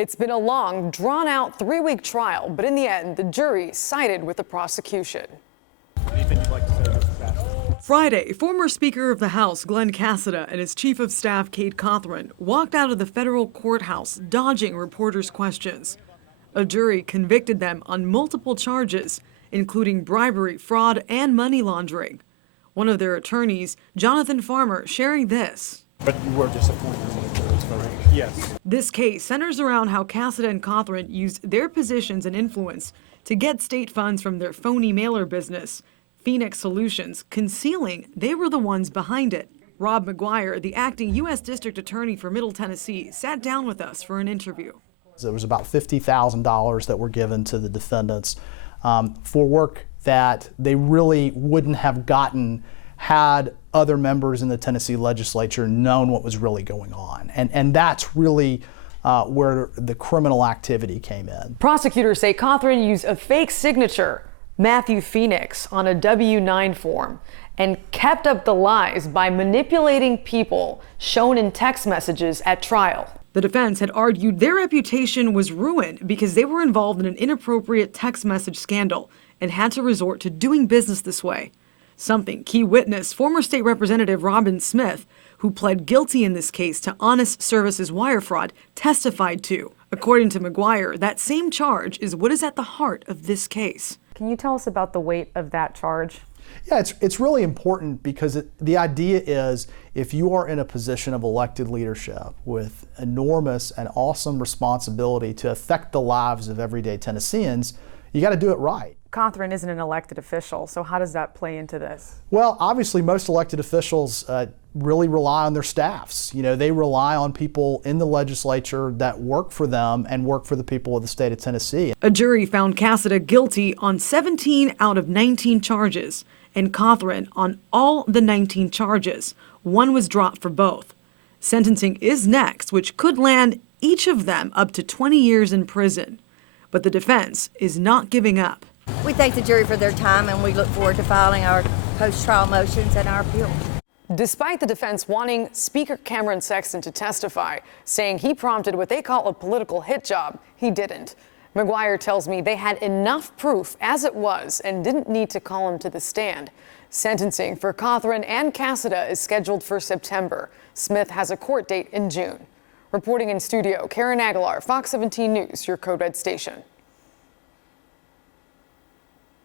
It's been a long, drawn-out 3-week trial, but in the end, the jury sided with the prosecution. Anything you'd like to say, Mr. Casada? Friday, former Speaker of the House Glen Casada and his Chief of Staff Cade Cothren walked out of the federal courthouse dodging reporters' questions. A jury convicted them on multiple charges, including bribery, fraud, and money laundering. One of their attorneys, Jonathan Farmer, sharing this. But you were disappointed in the jury's verdict? Yes. This case centers around how Casada and Cothren used their positions and influence to get state funds from their phony mailer business, Phoenix Solutions, concealing they were the ones behind it. Rob McGuire, the acting U.S. District Attorney for Middle Tennessee, sat down with us for an interview. There was about $50,000 that were given to the defendants for work that they really wouldn't have gotten had other members in the Tennessee legislature known what was really going on. And that's really where the criminal activity came in. Prosecutors say Cothren used a fake signature, Matthew Phoenix, on a W-9 form and kept up the lies by manipulating people shown in text messages at trial. The defense had argued their reputation was ruined because they were involved in an inappropriate text message scandal and had to resort to doing business this way. Something key witness, former state representative Robin Smith, who pled guilty in this case to honest services wire fraud, testified to. According to McGuire, that same charge is what is at the heart of this case. Can you tell us about the weight of that charge? Yeah, it's really important because the idea is if you are in a position of elected leadership with enormous and awesome responsibility to affect the lives of everyday Tennesseans, you got to do it right. Cothren isn't an elected official, so how does that play into this? Well, obviously most elected officials really rely on their staffs. You know, they rely on people in the legislature that work for them and work for the people of the state of Tennessee. A jury found Casada guilty on 17 out of 19 charges and Cothren on all the 19 charges. One was dropped for both. Sentencing is next, which could land each of them up to 20 years in prison. But the defense is not giving up. We thank the jury for their time, and we look forward to filing our post-trial motions and our appeal. Despite the defense wanting Speaker Cameron Sexton to testify, saying he prompted what they call a political hit job, he didn't. McGuire tells me they had enough proof as it was and didn't need to call him to the stand. Sentencing for Cothren and Casada is scheduled for September. Smith has a court date in June. Reporting in studio, Karen Aguilar, Fox 17 News, your Code Red station.